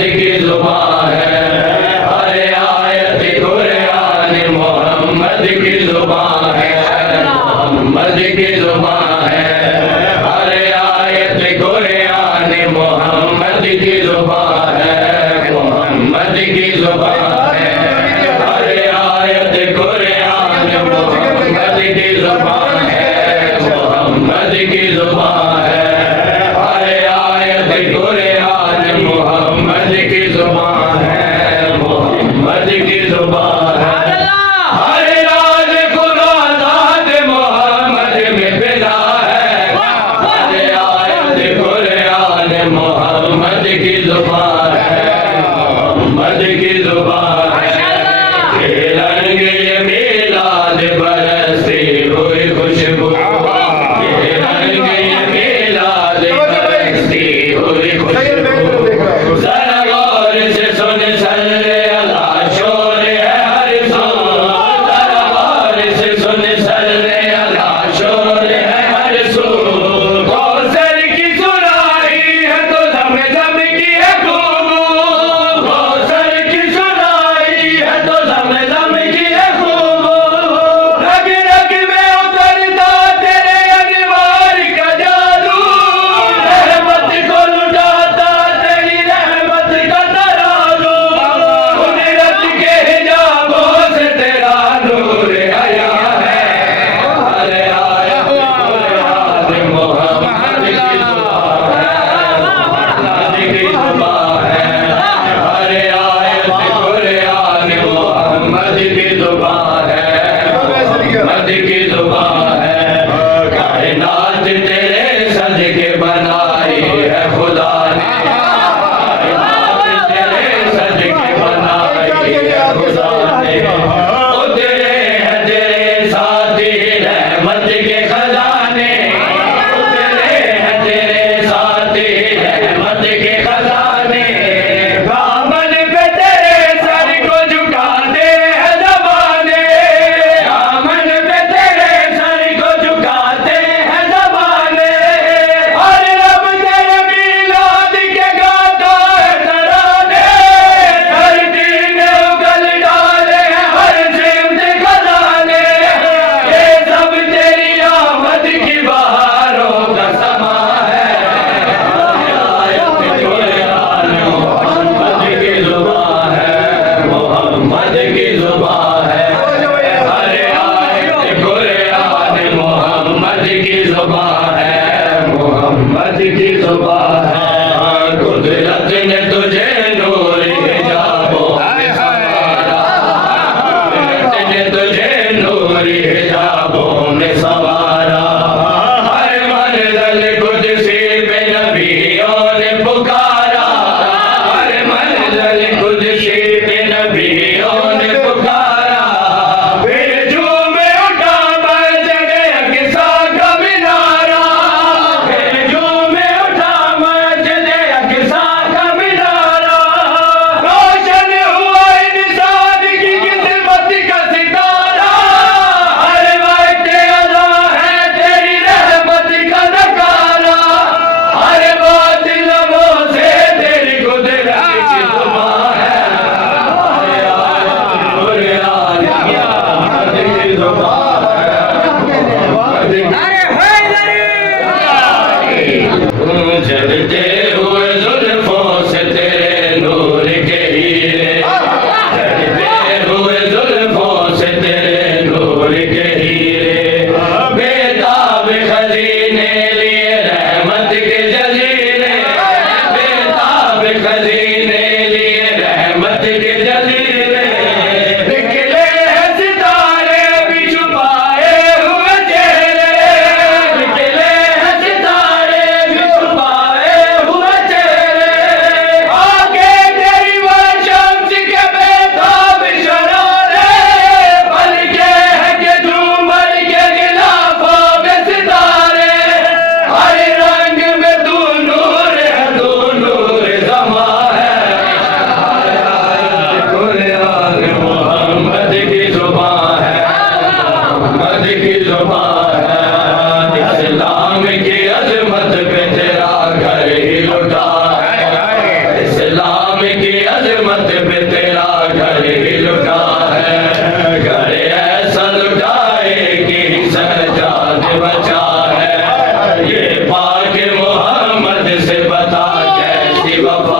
की जुबान है, हर आयत कुरान मोहम्मद की जुबान है, मोहम्मद की जुबान है, हर आयत कुरान मोहम्मद की जुबान है, मोहम्मद की जुबान है, हर आयत कुरान मोहम्मद की जुबान है, मोहम्मद की जुबान है, हर आयत कुरान मोहम्मद की जुबान है, मोहम्मद की जुबान है, हर राज खुदा ज़ात मोहम्मद में फिदा है, हर आयत कुरान मोहम्मद की जुबान है, मोहम्मद की जुबान है, खेलेंगे ये मिलाद बरसती हुई खुशबू, खेलेंगे ये मिलाद बरसती हुई खुशबू, जरा गौर से सुन सल्ले अला शोर है हर सू, जरा गौर से सुन सल्ले अला शोर है हर सू, कौसर की सुराही है तो ज़म-ज़म की है खूबू, कौसर की सुराही है तो ज़म-ज़म की है खूबू, लगे वफा